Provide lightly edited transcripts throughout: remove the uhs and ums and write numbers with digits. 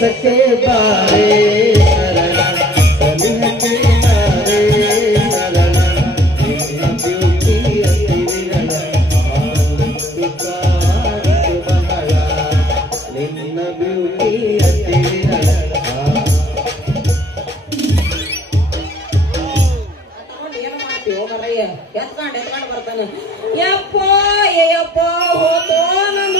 ಸಖೆ ಬಾರೆ ಸರಳ ಸನಿಹಕ್ಕೆ ಬಾರೆ ಸರಳ ನಿನ್ನ ಬ್ಯೂಟಿ ಅತಿ ವಿರಳ ಬಹಳ ನಿನ್ನ ಬ್ಯೂಟಿ ಅತಿ ವಿರಳ ಎತ್ಕೊಂಡು ಬರ್ತಾನೆ ಯಪ್ಪೋ ಯಪ್ಪೋ ಹೋತೋ ನನ್ನ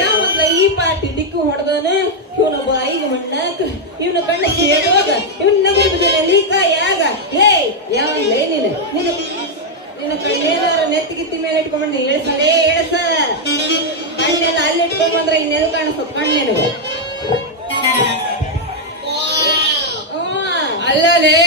ಯಾವಲ್ಲ ಈ ಪಾರ್ಟಿ ಡಿಕ್ಕು ಹೊಡೆದನು ಇವನ ಬಾಯಿಗೆ ಮಣ್ಣಾಕ ಇವನ ಕಣ್ಣ ಸೇದೋಗ ಇವನ್ ನಗು ಲೀಕ ಯಾಗ ಹೇ ಯಾವಲ್ಲೇ ನೀನು ನೀನು ನಿನ್ನ ಕಣ್ಣೇನಾರ ನೆತ್ತಿಗಿತ್ತಿ ಮೇಲೆ ಇಟ್ಕೊಂಡ್ಬಂದು ಇಳಿಸಲೇ ಇಳಿಸ ಕಣ್ಣೆಲ್ಲ ಅಲ್ಲಿ ಇಟ್ಕೊಂಡ್ಬಂದ್ರೆ ಇನ್ನೆಲ್ಲ ಕಾಣಿಸ್ತದ ಕಣ್ಣೇನು ಅಲ್ಲಲೇ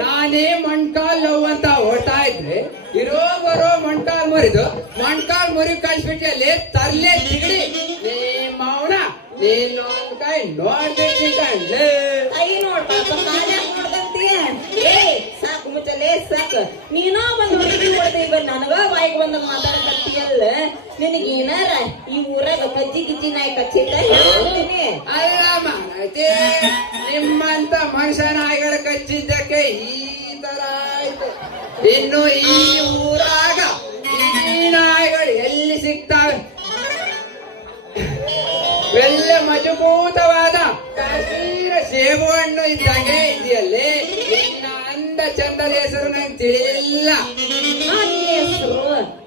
ನಾನೇ ಮಣ್ಕಾಲ್ ಲವ್ ಅಂತ ಓಡ್ತಾ ಇದ್ರೆ ಇರೋ ಬರೋ ಮಣ್ಕಾಲ್ ಮುರಿದು ಮಣ್ಕಾಲ್ ಮುರಿ ಕಳ್ಸ್ಬಿಟ್ಟಲ್ಲಿ ತರ್ಲೆ ತಿಗಡಿ ನಿಮ್ಮ ಅವನ ನೀನು ಕೈ ನೋಡ್ಬೇಕು ಕಣ್ಲೆ ಕೈ ನೋಡ್ಬೇಕು ನೋಡ್ದಂತೀಯ ಏ ಸಾಕು ಮುಚ್ಚಲೇ ಸಾಕು ನೀನೋ ಬಂದು ಹುಡುಗಿ ಹೊಡೆದ ಬಂದ್ ನನಗ ಬಾಯಿಗೆ ಬಂದಾಗ ಮಾತಾಡಕತ್ತೀಯಲ್ಲ ನಿನಗೇನಾರ ಈ ಊರಾಗ ಕಜ್ಜಿ ಗಿಜ್ಜಿ ನಾಯಿ ಕಚ್ಚಿದ್ದ ಹೇಳ್ತೀನಿ ಅಲ್ಲ ಮಾನೈತಿ ನಿಮ್ಮಂತ ಮನುಷ್ಯ ನಾಯಿಗಳ ಕಚ್ಚಿದ್ದಕ್ಕೆ ಈ ತರ ಆಯ್ತು ಇನ್ನು ಈ ಊರಾಗ ಈ ನಾಯಿಗಳು ಎಲ್ಲಿ ಸಿಗ್ತಾವೆ ಒಳ್ಳೆ ಮಜಬೂತವಾದ ಕಾಶ್ಮೀರ ಸೇಬು ಹಣ್ಣು ಇದ್ದಂಗೆ ಇದೆಯಲ್ಲೇ ನಿನ್ನ ಅಂದ ಚಂದದ ಹೆಸರು ನಂಗೆ ತಿಳಿಯಿಲ್ಲ ಹೆಸರು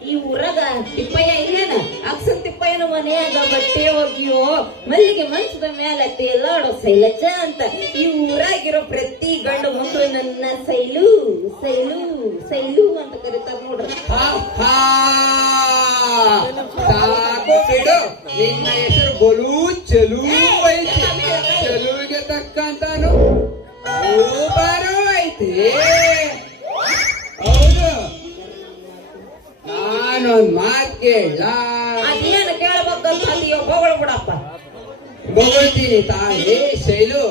ಈ ಊರಾಗ ತಿಪ್ಪಯ್ಯ ಇಲ್ಲೇನ ಅಕ್ಸನ್ ತಿಪ್ಪಯ್ಯನ ಮನೆಯಾಗ ಬಟ್ಟೆ ಹೋಗಿಯೋ ಮಲ್ಲಿಗೆ ಮಂಚದ ಮೇಲೆ ತೇಲಾಡೋ ಶೈಲಜ ಅಂತ ಈ ಊರಾಗಿರೋ ಪ್ರತಿ ಗಂಡು ಮಕ್ಕಳು ನನ್ನ ಸೈಲು ಸೈಲು ಸೈಲು ಅಂತ ಕರೀತಾರ ನೋಡ್ರಿ ಸಾಕು ಬಿಡು ನಿನ್ನ ಹೆಸರು ಬಲು ಚಲೂ ಐತಿ ಚಲುವಿಗೆ ತಕ್ಕಂತಾನು ಸೂಪರು ಐತಿ ಹೌದು ನಾನೊಂದ್ ಮಾತ್ ಕೇಳ ಅದೇನು ಕೇಳ್ಬೇಕಂತ ಬಗಳು ಬಿಡಪ್ಪ ಬೊಗಳ್ತೀನಿ ತಾಯಿ ಶೈಲು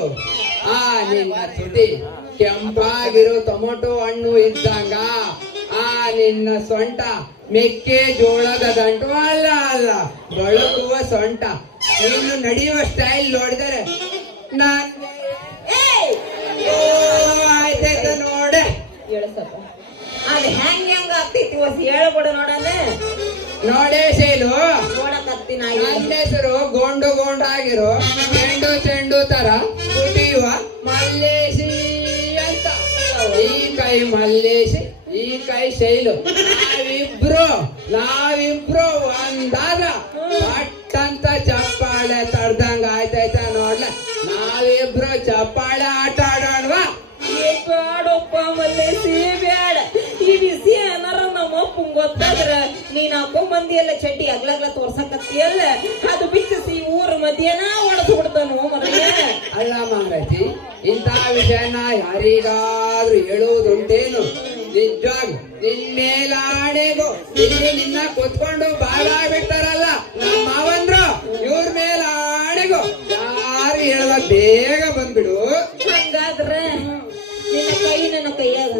ಆ ನಿನ್ನ ತುಟಿ ಕೆಂಪಾಗಿರೋ ಟೊಮೊಟೊ ಹಣ್ಣು ಇದ್ದಂಗ ಆ ನಿನ್ನ ಸೊಂಟ ಮೆಕ್ಕೆ ಜೋಳದ ದಂಟು ಅಲ್ಲ ಅಲ್ಲ ಬೆಳಗುವ ಸೊಂಟ ನೀನು ನಡೆಯುವ ಸ್ಟೈಲ್ ನೋಡಿದರೆ ನಾನ್ ಆಯ್ತಾಯ್ತ ನೋಡೆ ಹೇಳಸಪ್ಪ ಅದು ಹೆಂಗ್ ಆಗ್ತೈತಿ ಹೊಸ ಹೇಳ್ಕೊಡ ನೋಡಲ್ಲ ನೋಡೇ ಶೈಲು ನೋಡಕತ್ತೀನಿ ನನ್ನ ಹೆಸರು ಗೊಂಡು ಗೊಂಡಾಗಿರೋ ಚೆಂಡು ಚೆಂಡು ತರ ಕುಡಿಯುವ ಮಲ್ಲೇಶಿ ಅಂತ ಈ ಕೈ ಮಲ್ಲೇಶಿ ಈ ಕೈ ಶೈಲು ನಾವಿಬ್ರು ಒಂದಾದ ಪಟ್ಟಂತ ಚಪ್ಪಾಳೆ ತಡ್ದಂಗ ಆಯ್ತಾಯ್ತ ನೋಡ್ಲ ನಾವಿಬ್ರು ಚಪ್ಪಾಳೆ ಆಟ ಆಡೋಣವಾ ಬೇಡಪ್ಪ ಮಲ್ಲೇಶಿ ಬೇಡ ಈ ಬಿಸಿ ಏನಾರ ನಮ್ಮ ಅಪ್ಪಂಗ್ ಗೊತ್ತಾದ್ರ ನೀನ್ ಹಾಕೊಂಡ್ ಬಂದಿಯಲ್ಲ ಚಡ್ಡಿ ಅಗ್ಲಗ್ಲ ತೋರ್ಸಕತ್ತೀಯಲ್ಲ ಅದು ಬಿಚ್ಚಿಸಿ ಊರ ಮಧ್ಯಾಹ್ನ ಒಳಸ್ ಬಿಡ್ತಾನು ಮರಯ್ಯ ಅಲ್ಲ ಮಾರೈತಿ ಇಂಥ ವಿಷಯನ ಯಾರಿಗಾದ್ರೂ ಹೇಳುವುದುಂಟೇನು ನಿಜವಾಗ ನಿನ್ಮೇಲಾಣೆಗೂ ಇಲ್ಲಿ ನಿನ್ನ ಕುತ್ಕೊಂಡು ಬಾಳ ಬಿಡ್ತಾರಲ್ಲ ನಮ್ಮ ಮಾವಂದ್ರು ಇವ್ರ ಮೇಲಾಣೆಗೂ ಯಾರು ಹೇಳುವ ಬೇಗ ಬಂದ್ಬಿಡು ಹಂಗಾದ್ರ ನಿನ್ನ ಕೈ ನನ್ನ ಕೈಯಾಗ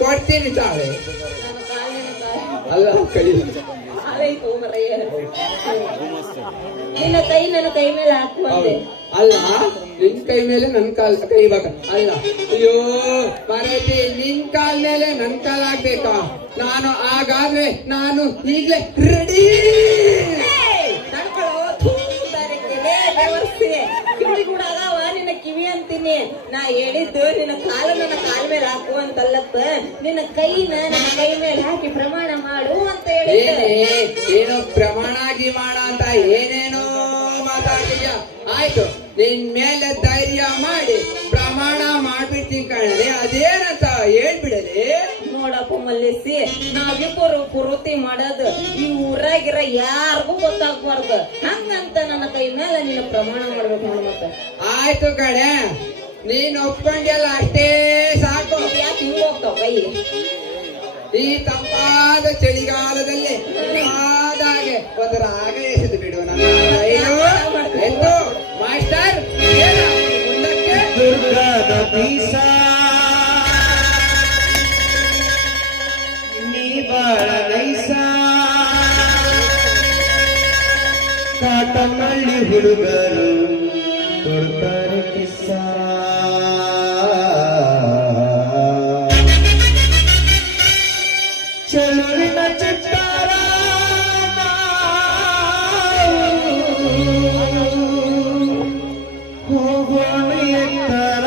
ಕೊಡ್ತೀನಿ ತಾಳೆ ನನ್ನ ಕಾಲಿನ ಕಾಲ ಅಲ್ಲ ಕೈ ಆಲೈತು ಮರಯ್ಯ ನಿನ್ನ ಕೈ ನನ್ನ ಕೈ ಮೇಲೆ ಹಾಕುವಂತೆ ಅಲ್ಲ ನಿನ್ ಕೈ ಮೇಲೆ ನನ್ ಕಾಲ್ ಕೈ ಇವಾಗ ಅಲ್ಲ ಅಯ್ಯೋ ಮರೈತಿ ನಿನ್ ಕಾಲ್ ಮೇಲೆ ನನ್ ಕಾಲ್ ಹಾಕ್ಬೇಕಾ ನಾನು ಆಗಾದ್ರೆ ನಾನು ಈಗ್ಲೇ ರೆಡಿ ಕೂಡ ಅದಾವ ನಿನ್ನ ಕಿವಿ ಅಂತೀನಿ ನಾ ಹೇಳಿದ್ದು ನಿನ್ನ ಕಾಲ ನನ್ನ ಕಾಲ ಮೇಲೆ ಹಾಕು ಅಂತಲ್ಲಪ್ಪ ನಿನ್ನ ಕೈನ ನನ್ನ ಕೈ ಮೇಲೆ ಹಾಕಿ ಪ್ರಮಾಣ ಮಾಡು ಅಂತ ಹೇಳಿದ್ದೆ ಏನು ಪ್ರಮಾಣ ಗಿಮಾಣ ಅಂತ ಏನೇನೋ ಮಾತಾಡ್ತೀಯ ಆಯ್ತು ನಿನ್ ಮೇಲೆ ಧೈರ್ಯ ಮಾಡಿ ಪ್ರಮಾಣ ಮಾಡ್ಬಿಡ್ತೀನಿ ಕಣೆ ಅದೇನಂತ ಹೇಳ್ಬಿಡಲಿ ನೋಡಪ್ಪ ಮಲ್ಲೇಸಿ ನಾವಿಬ್ಬರು ಪೂರ್ತಿ ಮಾಡೋದು ಈ ಊರಾಗಿರ ಯಾರಿಗೂ ಗೊತ್ತಾಗ್ಬಾರ್ದು ಹಂಗಂತ ನನ್ನ ಕೈ ಮೇಲೆ ನೀನು ಪ್ರಮಾಣ ಮಾಡ್ಬೇಕು ನೋಡ ಮತ್ತೆ ಆಯ್ತು ಕಣೆ ನೀನ್ ಒಪ್ಕೊಂಡೆಲ್ಲ ಅಷ್ಟೇ ಸಾಕು ಯಾಕೆ ಹಿಂಗ ಹೋಗ್ತಾವ ಕೈ ಈ ತಂಪಾದ ಚಳಿಗಾಲದಲ್ಲಿ ಆದಾಗೆ ಒಂದು ರಾಗ ಎಸೆದು ಬಿಡು ನನ್ನ ಎಂದು ಮಾಸ್ಟರ್ ಮುಂದಕ್ಕೆ ದುರ್ಗದ ಬೀಸ ನೀ ಬಾಳ ನೈಸ ಕಾಟಮಳ್ಳಿ ಹುಡುಗರು ಕೊಡ್ತಾರೆ ಕಿಸ್ಸ ಚೆಲುವಿನ ಚಿತ್ತಾರ ಹೋಗೋಣ ಎತ್ತರ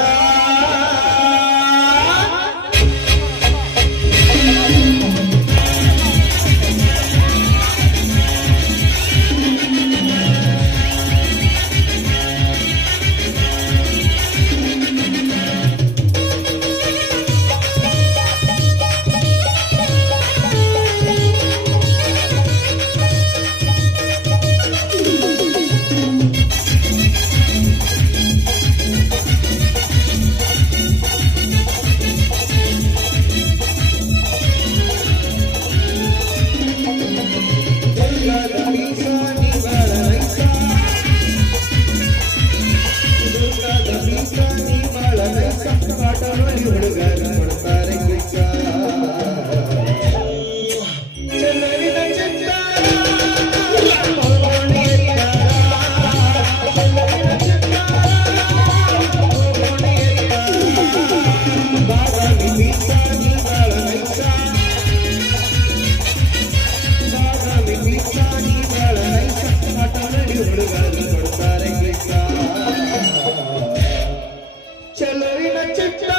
ಚೆಲುವಿನ ಚಿತ್ತ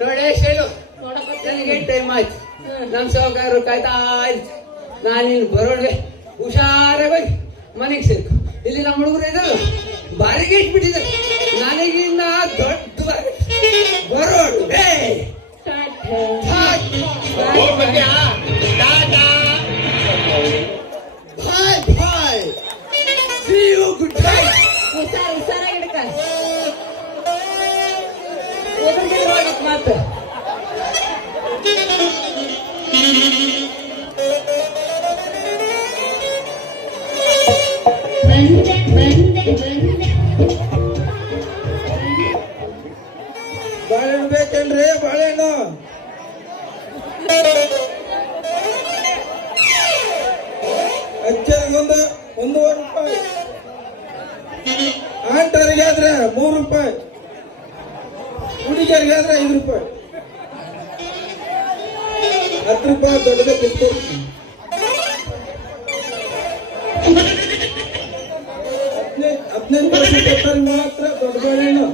ನೋಡೇ ಶೈಲು, ನನಗೆ ಟೈಮ್ ಆಯ್ತು. ನಮ್ ಸಾವುಕಾರರು ಕಾಯ್ತಾ ಇರ್ತಾರೆ. ನಾನಿನ್ ಬರೋಳ್ಗೆ ಹುಷಾರಾಗಿ ಮನೆಗೆ ಸೇರ್ಕು. ಇಲ್ಲಿ ನಮ್ಮ ಹುಡುಗರು ಇದ್ರು ಬಾರಿಗೆ ಇಟ್ಬಿಟ್ಟಿದ್ದಾರೆ. ನನಗಿನ್ನ ದೊಡ್ಡ ಬರೋಳು. ಬಾಯ್ ಬಾಯ್, ಸಿ ಯು, ಗುಡ್ ಬೈ. ಹುಷಾರಾಗಿಡ್ಕ ಮಾತು. ಬಾಳೆಹಣ್ಣು ಬೇಕೇನ್ರಿ? ಬಾಳೆಹಣ್ಣು ಅಚ್ಚರಿಗೊಂದು 1.5 ರೂಪಾಯಿ, ಆಂಟರಿಗಾದ್ರೆ 3 ರೂಪಾಯಿ, ಹುಡುಗಿಯರಿಗಾದ್ರೆ 5 ರೂಪಾಯಿ, 10 ರೂಪಾಯಿ ದೊಡ್ಡದೇ ಬಿಸ್ಕೊಡಿ. 15% ಮಾತ್ರ ದೊಡ್ಡ ಬಾಳೆಹಣ್ಣು.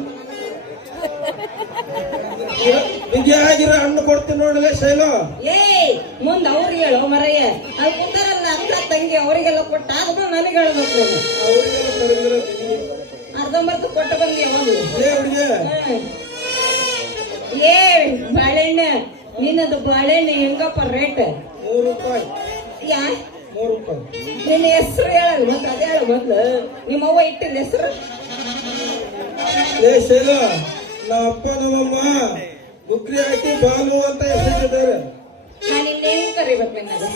ಬಿಗಿ ಆಗಿರೋ ಹಣ್ಣು ಕೊಡ್ತೀನಿ ನೋಡಲೇ ಶೈಲು. ಮುಂದ್ ಅವ್ರಿಗೆ ಹೇಳೋ ಮರಯ್ಯ. ಅಲ್ಲಿ ಕುಂತಾರಲ್ಲ ಅಕ್ಕ ತಂಗಿ ಅವರಿಗೆಲ್ಲ ಕೊಟ್ಟ ಆದ್ಮೇಲೆ ನನಗೆ ಹೇಳ್ಬೇಕು. ಅವರಿಗೆಲ್ಲ ತರದಿರೋ ಅರ್ಧಂಬರ್ಧ ಕೊಟ್ಟ ಬಂದಿ ಒಂದು. ಹುಡುಗಿ ಬಾಳೆಹಣ್ಣು ನಿನ್ನದು ಬಾಳೆಹಣ್ಣು ಹೆಂಗಪ್ಪ ರೇಟ್? 3 ರೂಪಾಯಿ. ಯಾ 3 ರೂಪಾಯಿ. ನಿನ್ನ ಹೆಸರು ಹೇಳಲ್ಲ ಮತ್ತೆ ಅದೇ ಹೇಳ ಮೊದ್ಲು. ನಿಮ್ಮ ಅವ್ವ ಇಟ್ಟಿಲ್ಲ ಹೆಸರು? ಶೈಲು, ನಮ್ಮ ಅಪ್ಪ ನಮ್ಮಮ್ಮ ಬುಕ್ರಿ ಹಾಕಿ ಬಾಲು ಅಂತ ಹೆಸರಿದ್ದಾರೆ. ನಾನು ಇನ್ನ ಹೆಂಗ್ ಕರಿಬೇಕು ನನಗೆ?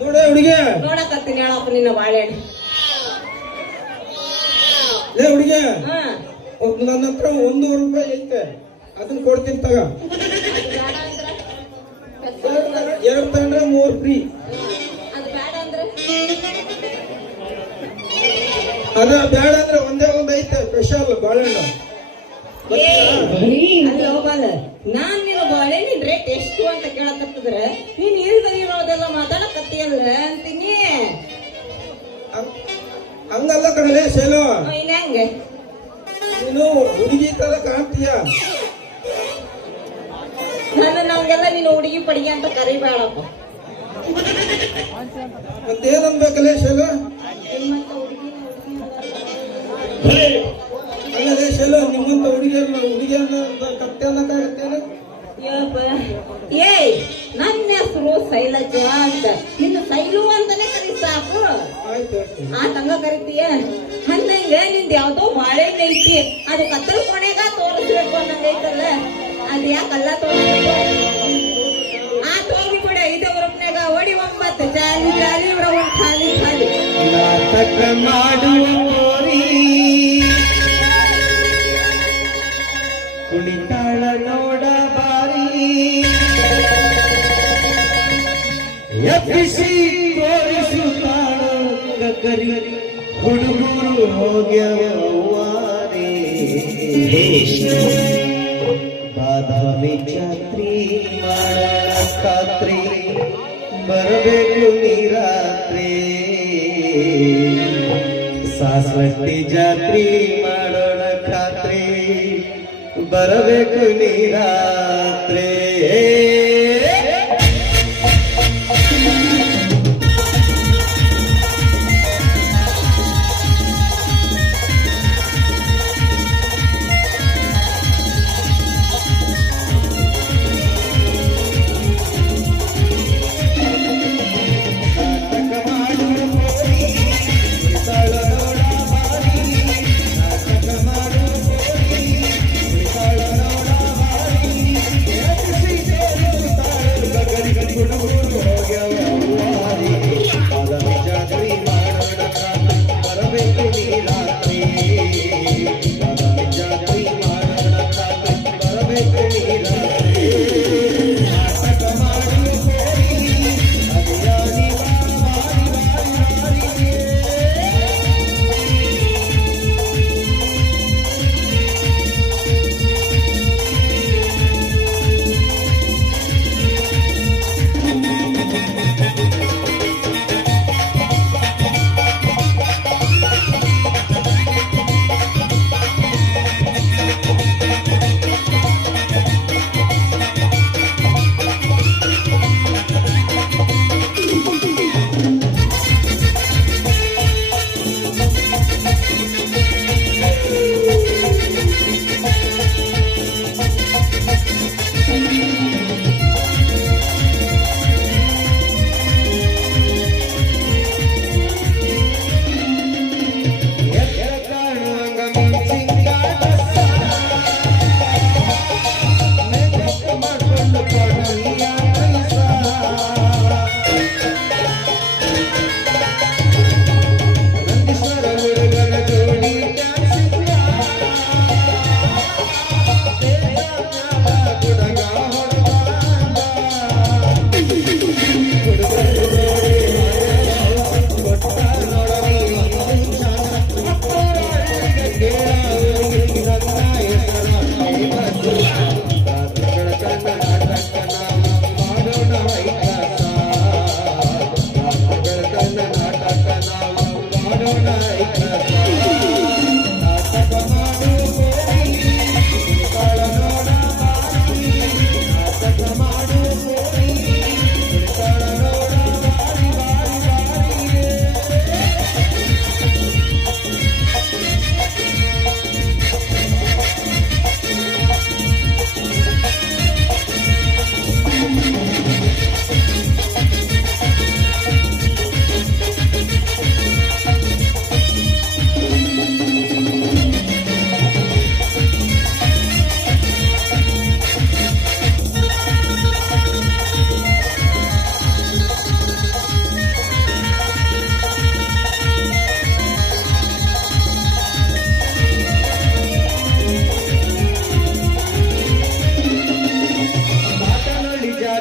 ನೋಡ ಹುಡುಗಿ, ನೋಡಕತ್ತೀನಿ ಹೇಳಪ್ಪ ನಿನ್ನ ಬಾಳೆಹಣ್ಣು. ಹುಡುಗಿ, ಹಾ ನನ್ನ ಹತ್ರ 1 ರೂಪಾಯಿ ಐತೆ, ಅದನ್ನ ಕೊಡ್ತೀನಿ ತಗ. 2 ತಗೊಂಡ್ರೆ 3 ಫ್ರೀ. ಅದು ಬೇಡ ಅಂದ್ರೆ ಅದ ಬೇಡ ಅಂದ್ರೆ ಒಂದೇ ಒಂದು ಐತೆ ಸ್ಪೆಷಲ್ ಬಾಳೆಹಣ್ಣು. ಹೋಗಲ್ಲ. ನಾನ್ ನಿನ್ನ ಬಾಳೆಹಣ್ಣಿನ ರೇಟ್ ಎಷ್ಟು ಅಂತ ಕೇಳಕತ್ತಿದ್ರೆ ನೀನ್ ಇರೋದೆಲ್ಲ ಮಾತಾಡಕತ್ತೀಯಲ್ಲ ಅಂತೀನಿ. ಹಂಗಲ್ಲ ಕಣಲೆ ಶೈಲು, ಇನ್ ಹೆಂಗೆ ನೀನು ಹುಡುಗಿ ತರ ಕಾಣ್ತೀಯ. ನಮ್ಗೆಲ್ಲ ನೀನು ಹುಡುಗಿ ಪಡಿಗೆ ಅಂತ ಕರಿಬೇಡಪ್ಪ. ಮತ್ತೇನ್ ಅನ್ಬೇಕಲ್ಲೇ ಶೈಲು? ಅಲ್ಲದೆ ಶೈಲು, ನಿಮ್ಮಂತ ಹುಡುಗಿಯನ್ನ ಕತ್ತೆ ಅನ್ನಕ್ಕಾಗತ್ತೇನು? ನನ್ನ ಹೆಸರು ಶೈಲಜಾ ಅಂತ. ನಿನ್ನ ಶೈಲು ಅಂತಾನೆ ಕರಿ ಸಾಕು. ಆಯ್ತು, ಆ ತಂಗ ಕರಿತೀಯ? ಹಂಗಂಗ ನಿಂದ ಯಾವ್ದೋ ಬಾಳೆಹಣ್ಣು ಐತಿ, ಅದು ಕತ್ತಲ್ ಕೊನೆಗ ತೋರಿಸ್ಬೇಕು ಅನ್ನಂಗ ಐತಲ್ಲ, ಅದ್ ಯಾಕಲ್ಲ ತೋರಿಸ್ಬೇಕು? ಆ ತೋರಿ ಬಿಡ. 5 ರೂಪಾಯಿನಾಗ ಓಡಿ 9 ಜಾಲಿ ಜಾಲಿ ಖಾಲಿ ಖಾಲಿ ನಾಟಕ ಮಾಡುವ ಮೋರಿ ಕುಣಿತಾಳ ನೋಡ ಬಾರಿ, ಎಬ್ಬಿಸಿ ತೋರಿಸುತ್ತಾಳ ಕರಿ ಹುಡುಗರು ಹೋಗ್ಯವಾರಿ. ಬಾದಾಮಿ ಜಾತ್ರಿ ಮಾಡೋಣ ಖಾತ್ರಿ, ಬರಬೇಕು ನೀ ರಾತ್ರಿ. ಸಾಸ್ವಟ್ಟಿ ಜಾತ್ರಿ ಮಾಡೋಣ ಖಾತ್ರಿ, ಬರಬೇಕು ನೀ ರಾತ್ರಿ.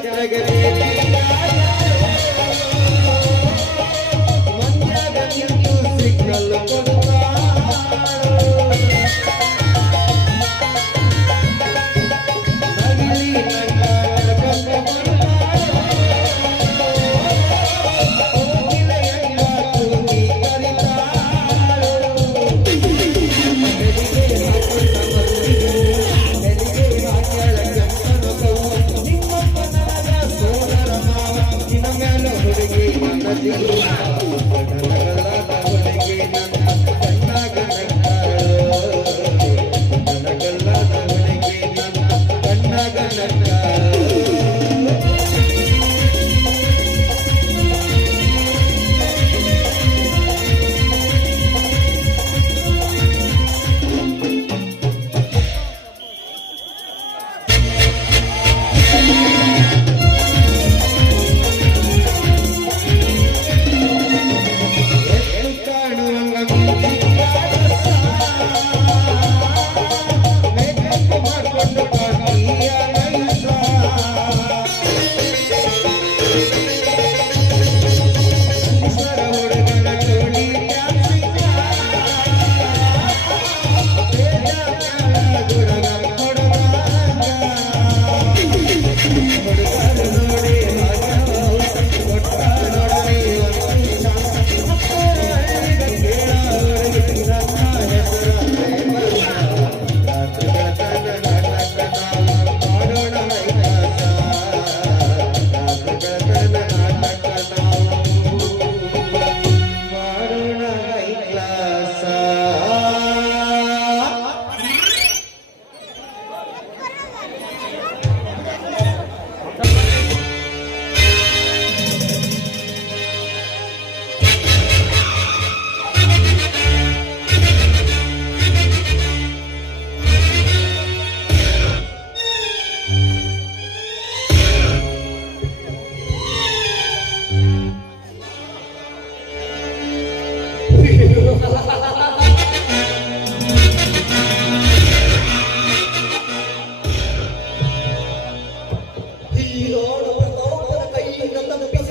ಜಾತ್ರೆಗೆ ಮಂಡ್ಯದ ನಿಂತು ಸಿಗ್ನಲ್ ಕೊಡ್ತಾಳು ನಗಲಿ ನನ್ನ ನಡ್ಕೊಂಡು ಬರ್ತಾಳು ಕೋಗಿಲೆ ಎಂಬ ಕೂಗಿ ಕರಿತಾಳು ಬೆಳಿಗ್ಗೆ ಹಾಕೊಂಡ ಮಲ್ಲಿಗೆ ಬೆಳಿಗ್ಗೆ ಹಾಕ್ಯಾಳ ಕೆಂಪನ ಕವ್ವ ನಿಮ್ಮಪ್ಪ ನನಗ ಸೋದರ ಮಾವ ನಿನ್ನ ಮ್ಯಾಲ ಹುಡುಗಿ ನನ್ನ ಜೀವ ನನಗಲ್ಲದ ಹುಡುಗಿ ನನ್ನ ಕಣ್ಣಾಗ ನಕ್ಕಾಳು ನನಗಲ್ಲದ ಹುಡುಗಿ ನನ್ನ ಕಣ್ಣಾಗ ನಕ್ಕಾಳು ಮಾಡ್ಕೊಂಡು ಪಾರ್ಟಿಯ ನೈಸ ಹುಡುಗನ ಜೋಡಿ ದುರಗ ಕೊಡದಾಗ ಹುಡುಗರು ನೋಡಿ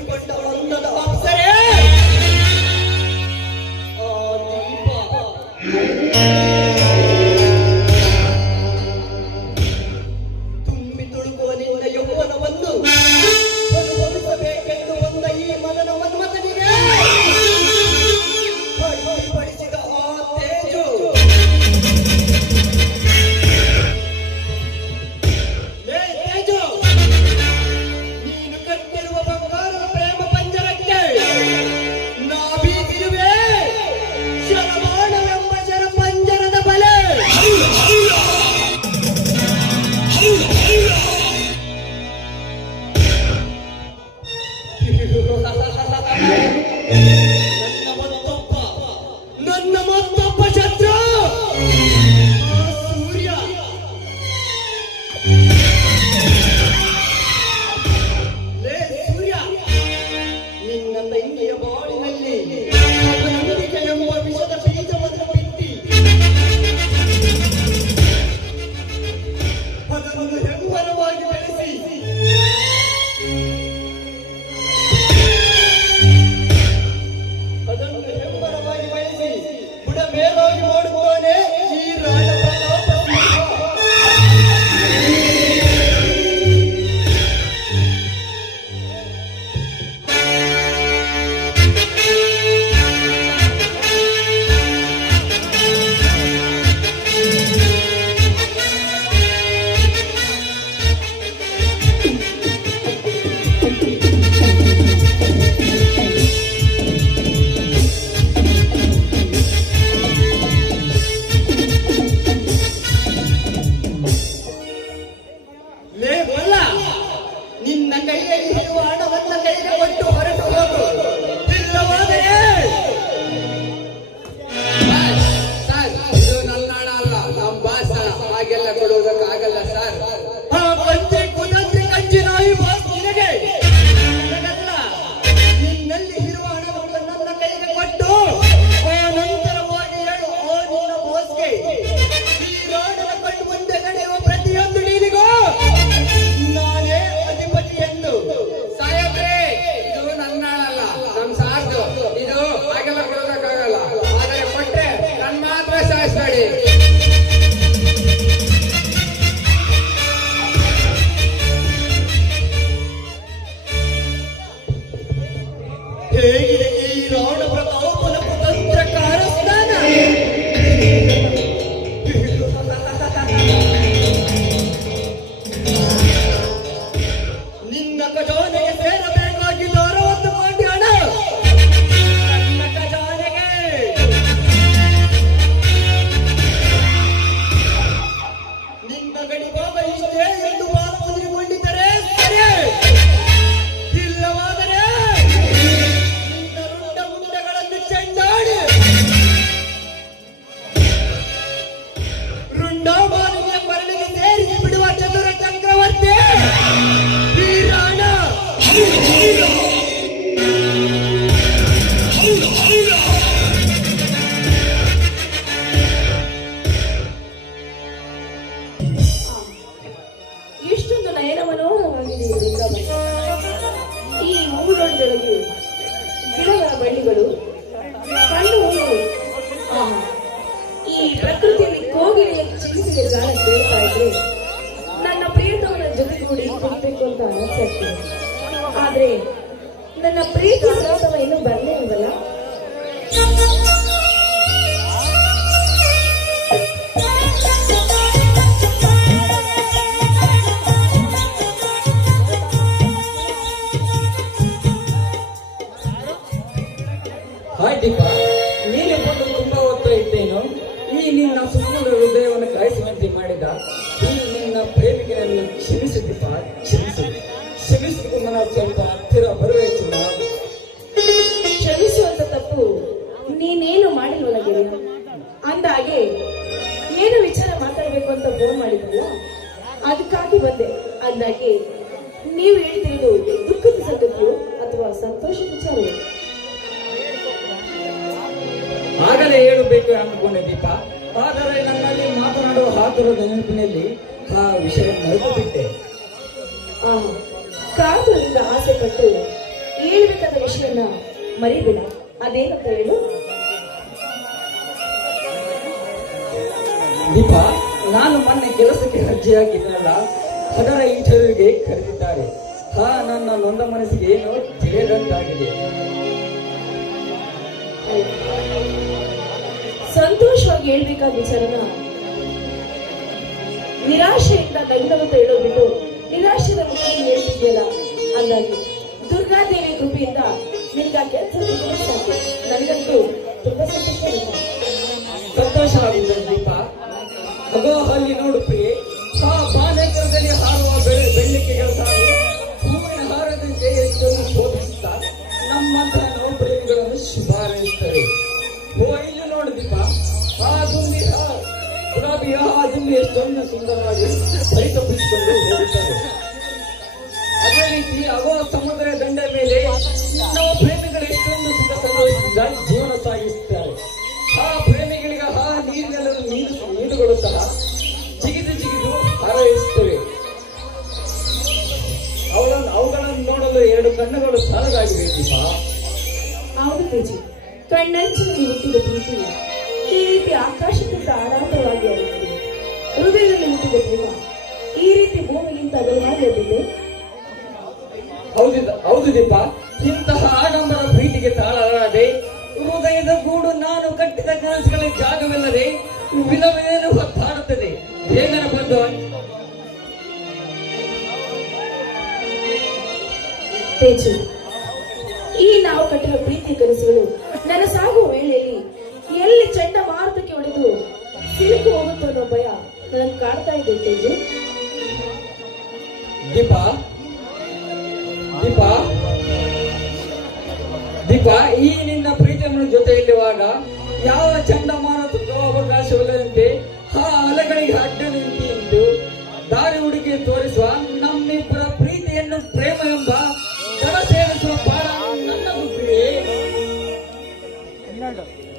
ಕೊಟ್ಟ ನೋಡಿ ತುಂಬಿ ತುಳುಕುವ ನಿನ್ನ ಯೌವನವನ್ನು ಅನುಭವಿಸಬೇಕೆಂದು ಬಂದ ಈ ಮದನ ಮನ್ಮಥನಿಗೆ ಪಡಿಸಿದ ಆ ತೇಜು ಲೇ ತೇಜು, ನೀನು ಕಟ್ಟಿರುವ ಬಂಗಾರದ ಪ್ರೇಮ ಪಂಜರಕ್ಕೆ ನಾ ಬೀಗಿರುವೆ ಶರಮಾಣವೆಂಬ ಶರಪಂಜರದ ಬಲೆ. ನನ್ನ ಮತ್ತೊಬ್ಬ ಶತ್ರು ಆ ಸೂರ್ಯ. ಲೇ ಸೂರ್ಯ, ನಿನ್ನ ತಂಗಿಯ ಬಾಳಿನಲ್ಲಿ ನಂಬಿಕೆ ಎಂಬ ವಿಷದ ಬೀಜವನ್ನು ಬಿತ್ತಿ ಅದನ್ನು ಹೆಮ್ಮರವಾಗಿ ಬೆಳೆಸಿ ಹೇಗಿದೆ ಈ ರಾಣ ಪ್ರತಾಪನ ಕುತಂತ್ರ ಕಾರಸ್ಥಾನ? ನಿನ್ನ ಖಜಾನೆಗೆ ಸೇರಬೇಕಾಗಿದ್ದ 60 ಕೋಟಿ ಹಣ ನನ್ನ ಖಜಾನೆಗೆ. ನಿನ್ನ ಗಡಿಭಾಗ ಇಷ್ಟೇ ಎಂದು ಬಾಲಮುದ್ರಿಕೊಂಡಿದ್ದರೆ ಸರಿ, ಇಲ್ಲವಾದರೆ ನಿನ್ನ ರುಂಡ ಮುಂಡಗಳನ್ನು ಚೆಂಡಾಡಿ ರುಂಡಾಮಾಲಿನಿಯ ಮರಳಿಗೆ ಸೇರಿಸಿ ಬಿಡುವ ಚತುರ ಚಕ್ರವರ್ತಿ ವೀರಾಣ. ಎಷ್ಟೊಂದು ನಯನ ಮನೋಹರವಾಗಿದೆ ಈ ವೃಂದಾವನ. ಈ ಮೂಡೊಳಗೆ ಗಿಡಗಳ ಬಳ್ಳಿಗಳು ಕಣ್ಣು ಹೂವು. ಈ ಪ್ರಕೃತಿಯಲ್ಲಿ ಕೋಗಿಲೆಯ ಚಿಲಿಪಿಗೆ ಗಾನ ಕೇಳ್ತಾ ಇದ್ರೆ ನನ್ನ ಪ್ರಿಯತಮನ ಜೊತೆಗೂಡಿ ಕುಡಿಬೇಕು ಅಂತ ಅನಿಸ್ತಾ ಆದ್ರೆ ನನ್ನ ಪ್ರೀತಿ ಪ್ರಿಯತಮ ಇನ್ನೂ ಬರಲೇ ಇಲ್ವಲ್ಲ. ಹಾಯ್ ದೀಪ, ನೀನು ಬಂದು ತುಂಬಾ ಹೊತ್ತು ಇದ್ದೇನು? ಈ ನಿನ್ನ ಸುಂದರ ಹೃದಯವನ್ನು ಕಾಯಿಸುವಂತೆ ಮಾಡಿದ ಈ ನಿನ್ನ ಪ್ರೇಮಿಕೆಯನ್ನು ಕ್ಷಮಿಸು ದೀಪ, ಕ್ಷಮಿಸು. ಕ್ಷಮಿಸಿದ ಮನ ಸ್ವಲ್ಪ ಹತ್ತಿರ ಬರಬೇಕು. ಕ್ಷಮಿಸುವಂತ ತಪ್ಪು ನೀನೇನು ಮಾಡಿಲ್ವಲ್ಲ ಗೆಳೆಯ. ಅಂದಾಗೆ ಏನು ವಿಚಾರ ಮಾತಾಡ್ಬೇಕು ಅಂತ ಫೋನ್ ಮಾಡಿದ್ರಲ್ಲ, ಅದಕ್ಕಾಗಿ ಬಂದೆ. ಅಂದಾಗೆ ನೀವು ಹೇಳ್ತಿರೋದು ದುಃಖದ ಸಂಗತಿಯೋ ಅಥವಾ ಸಂತೋಷದ ವಿಚಾರವೋ? ಆಗಲೇ ಹೇಳಬೇಕು ಅಂದ್ಕೊಂಡೆ ದೀಪ, ಆದರೆ ನನ್ನಲ್ಲಿ ಮಾತನಾಡುವ ಹಾತುರದ ನೆನಪಿನಲ್ಲಿ ಆ ವಿಷಯ ಮರೆತು ಬಿಟ್ಟೆ. ಕಾತುರದಿಂದ ಆಸೆ ಪಟ್ಟು ಹೇಳ್ಬೇಕಾದ ವಿಷಯನ ಮರಿಬೇಡ. ಅದೇನಂತ ಹೇಳು. ದೀಪ, ನಾನು ಮೊನ್ನೆ ಕೆಲಸಕ್ಕೆ ಅರ್ಜಿ ಹಾಕಿದ್ನಲ್ಲ, ಅದರ ಇಂಟರ್ವ್ಯೂಗೆ ಕರೆದಿದ್ದಾರೆ. ನನ್ನ ನೊಂದ ಮನಸ್ಸಿಗೆ ಏನೋ ತಿಳಿಯದಂತಾಗಿದೆ. ಸಂತೋಷವಾಗಿ ಹೇಳ್ಬೇಕಾದ ವಿಚಾರನ ನಿರಾಶೆಯಿಂದ ನಗುನಗುತ್ತಾ ಹೇಳೋದ್ಬಿಟ್ಟು ನಿರಾಶೆಯ ಮುಖಾಗಿ ಹೇಳ್ತಿದ್ಯಲ್ಲ. ಅಂದಾಗಿ ದುರ್ಗಾದೇವಿ ಕೃಪೆಯಿಂದ ನಿನ್ಗ ಕೆಲಸ ಸಾಕು. ನನಗಂತೂ ತುಂಬಾ ಸಂತೋಷ ಆಗಿದೆ ದೀಪ. ಅಗೋ ಅಲ್ಲಿ ನೋಡು ಪ್ರಿಯೆ, ಆ ಬಾನೆಕರದಲ್ಲಿ ಹಾರುವ ಬೆಳ್ಳಿಕೆಗಳ ಸಾಲು ಹೂವಿನ ಹಾರದಂತೆ ಎಷ್ಟೊಂದು ಶೋಭಿಸುತ್ತಾ ನಮ್ಮಂತಹ ನೌಪ್ರೇಮಿಗಳನ್ನು ಶುಭಾರೈಸುತ್ತವೆ. ಇಲ್ಲಿ ನೋಡು ದೀಪ, ಆ ದುಂಬಿ ಗುಲಾಬಿಯ ಆ ದುಂಬಿ ಎಷ್ಟೊಂದು ಸುಂದರವಾಗಿ ಪರಿತಪಿಸಿಕೊಂಡು ಹೋಗುತ್ತದೆ. ಅದೇ ರೀತಿ ಅಗೋ ಸಮುದ್ರ ದಂಡ ಮೇಲೆ ನಾವು ಪ್ರೇಮಿಗಳು ಎಷ್ಟೊಂದು ಸುಖ ಸಂತೋಷದಿಂದ ಜೀವನ ಸಾಗಿಸುತ್ತಾರೆ. ಆ ಪ್ರೇಮಿಗಳಿಗೆ ಆ ನೀರಿನೆಲ್ಲರೂ ಮೀನುಗಳು ಸಹ ಜಿಗಿದು ಜಿಗಿದು ಹಾರೈಸುತ್ತವೆ. ಅವುಗಳನ್ನು ನೋಡಲು 2 ಕಣ್ಣುಗಳು ಸಾಲದಾಗಿವೆ ದೀಪ. ಹೌದು ತೇಜು, ಕಣ್ಣಂಚಿನಲ್ಲಿ ಹುಟ್ಟಿದ ಪ್ರೀತಿ ಈ ರೀತಿ ಆಕಾಶಕ್ಕಿಂತ ಆಡಾಟವಾಗಿ ಆಗುತ್ತದೆ. ಹೃದಯದಲ್ಲಿ ಹುಟ್ಟಿದ ಪ್ರೇಮ ಈ ರೀತಿ ಭೂಮಿಗಿಂತ ಅಗಲವಾಗಿ ಹೋಗಿದೆ. ಹೌದು ದೀಪ, ಇಂತಹ ಆಡಂಬರ ಪ್ರೀತಿಗೆ ತಾಳಲಾರದೆ ಹೃದಯದ ಗೂಡು ನಾನು ಕಟ್ಟಿದ ಕನಸುಗಳಿಗೆ ಜಾಗವಿಲ್ಲದೆ ವಿಲವೇನು ಹೊತ್ತಾಡುತ್ತದೆ. ಹೇಗನ ಬಂದು ತೇಜು, ಈ ನಾವು ಕಟ್ಟಿರುವ ಪ್ರೀತಿ ಕನಸುಗಳು ನನ್ನ ಸಾಗುವ ವೇಳೆಯಲ್ಲಿ ಎಲ್ಲಿ ಚಂಡಮಾರುತಕ್ಕೆ ಹೊಡೆದು ಸಿಲುಕು ಹೋಗುತ್ತೋ ಅನ್ನೋ ಭಯ ನನಗೆ ಕಾಡ್ತಾ ಇದೆ ತೇಜು. ದೀಪ ದೀಪ ದೀಪ, ಈ ನಿನ್ನ ಪ್ರೀತಿಯನ್ನು ಜೊತೆಯಲ್ಲಿರುವಾಗ ಯಾವ ಚಂಡಮಾರುತಕ್ಕೂ ಅವಕಾಶವಿಲ್ಲದಂತೆ ಆ ಅಲೆಗಳಿಗೆ ಅಡ್ಡ ನಿಂತು ದಾರಿ ಹುಡುಕಿ ತೋರಿಸುವ ನಮ್ಮಿಬ್ಬರ ಪ್ರೀತಿಯನ್ನು ಪ್ರೇಮ ಎಂಬ ದಡ ಸೇರಿಸುವ ಬಾಳ ನನ್ನದು ಪ್ರಿಯೆ.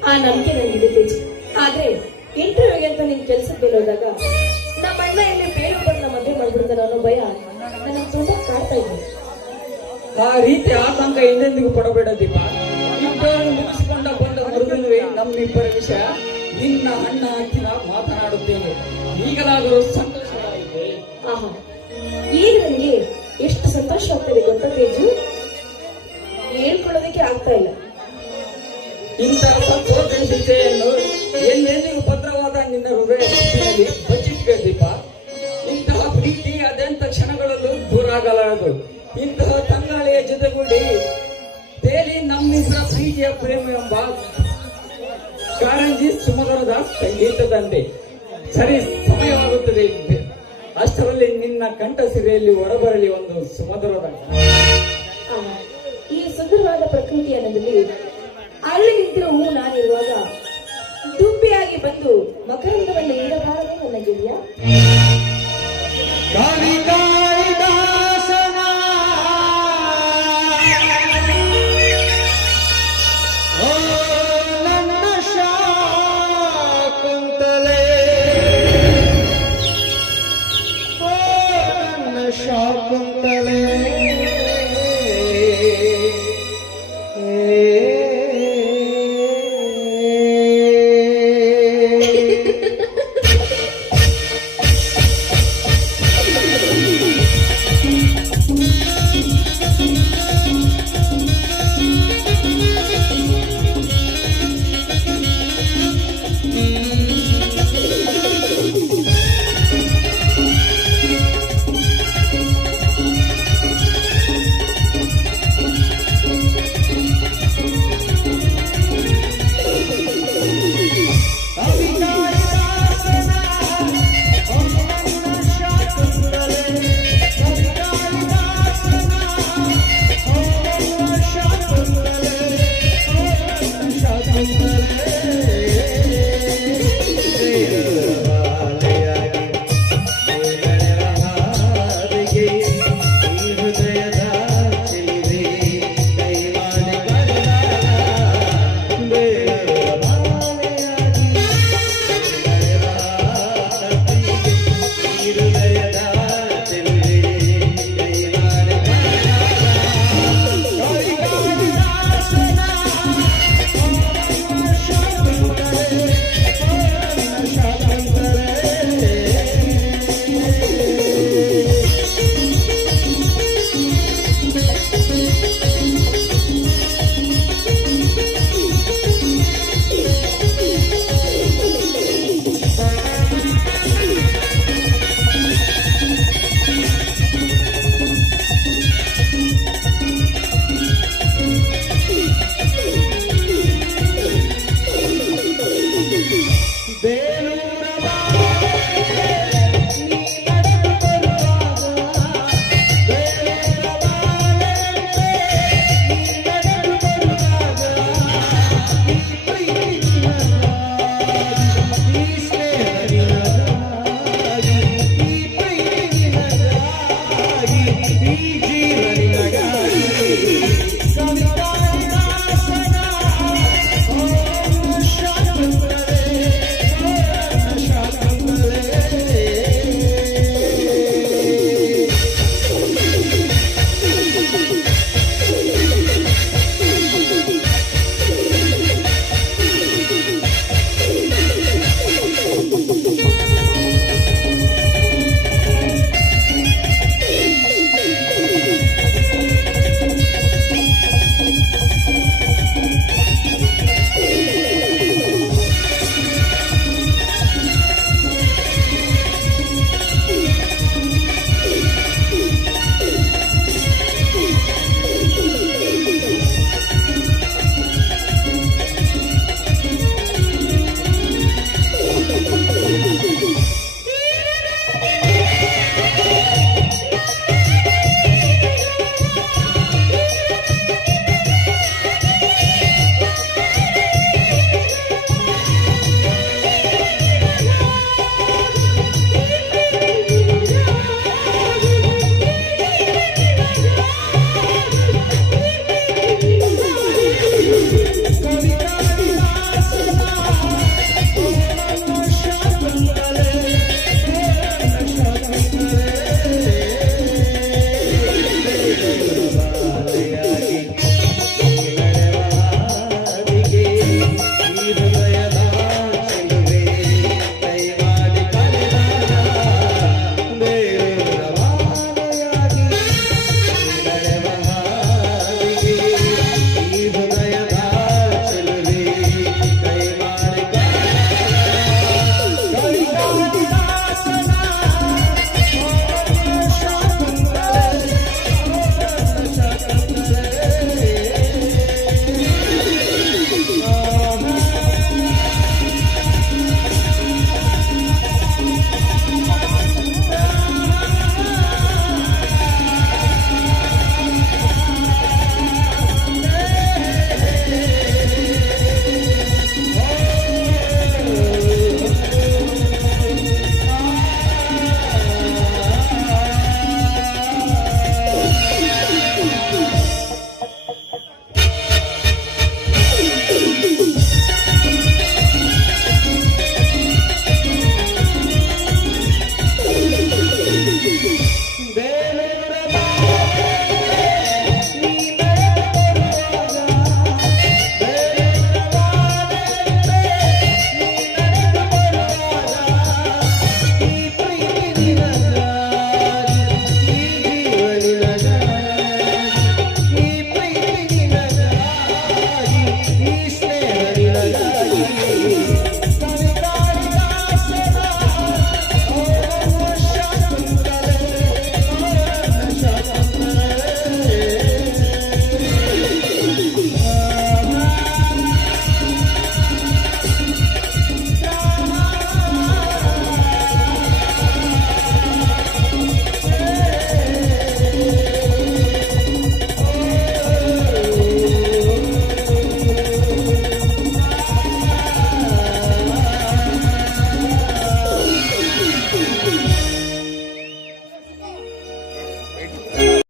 ಆ ನಂಬಿಕೆ ನನಗಿದೆ ತೇಜು. ಆದ್ರೆ ಇಂಟರ್ವ್ಯೂಗೆ ಅಂತ ನಿನ್ ಕೆಲ್ಸಕ್ಕೆ ಹೋದಾಗ ನಮ್ಮ ಅಣ್ಣ ಎಲ್ಲಿ ಬೇರೆ ಬಂದ ಮದುವೆ ಮಾಡ್ಬಿಡ್ತಾರ ಅನ್ನೋ ಭಯ ನನಗೆ ತುಂಬಾ ಕಾಡ್ತಾ ಇದೆ. ಆ ರೀತಿ ಆತಂಕ ಎಂದೆಂದಿಗೂ ಪಡಬೇಡ ದೀಪ. ಇಬ್ಬರನ್ನು ಮುಗಿಸಿಕೊಂಡ ಬಂದ ಮರುದಿನವೇ ನಮ್ಮಿಬ್ಬರ ವಿಷಯ ನಿನ್ನ ಅಣ್ಣ ಹತ್ತಿರ ಮಾತನಾಡುತ್ತೇನೆ. ಈಗಲಾದರೂ ಸಂತೋಷವಾಗಿದೆ. ಆಹಾ, ಈಗ ನನಗೆ ಎಷ್ಟು ಸಂತೋಷ ಆಗ್ತದೆ ಗೊತ್ತಾ ತೇಜು, ಹೇಳ್ಕೊಳ್ಳೋದಕ್ಕೆ ಆಗ್ತಾ ಇಲ್ಲ. ಎನ್ನಬಾರದು. ಇಂತಹ ತಂಗಾಳಿಯ ಜೊತೆಗೂಡಿ ತೇಲಿ ನಮ್ಮಿಬ್ಬರ ಪ್ರೀತಿಯ ಪ್ರೇಮ ಎಂಬ ಕಾರಂಜಿ ಸುಮಧುರದ ಸಂಗೀತದಂತೆ. ಸರಿ, ಸಮಯವಾಗುತ್ತದೆ. ಅಷ್ಟರಲ್ಲಿ ನಿನ್ನ ಕಂಠ ಸಿರೆಯಲ್ಲಿ ಹೊರಬರಲಿ ಒಂದು ಸುಮಧುರದ ಆ, ಈ ಸುಂದರವಾದ ಪ್ರಕೃತಿಯ ನಡುವೆ ಅರಳಿ ನಿಂತಿರೋ ಹೂ ನಾನಿರುವಾಗ ದುಂಬಿಯಾಗಿ ಬಂದು ಮಕರಂದವನ್ನು ನೀಡಬಾರದೆ ನನ್ನ ಗೆಳೆಯ. ಕಾವಿಕಾ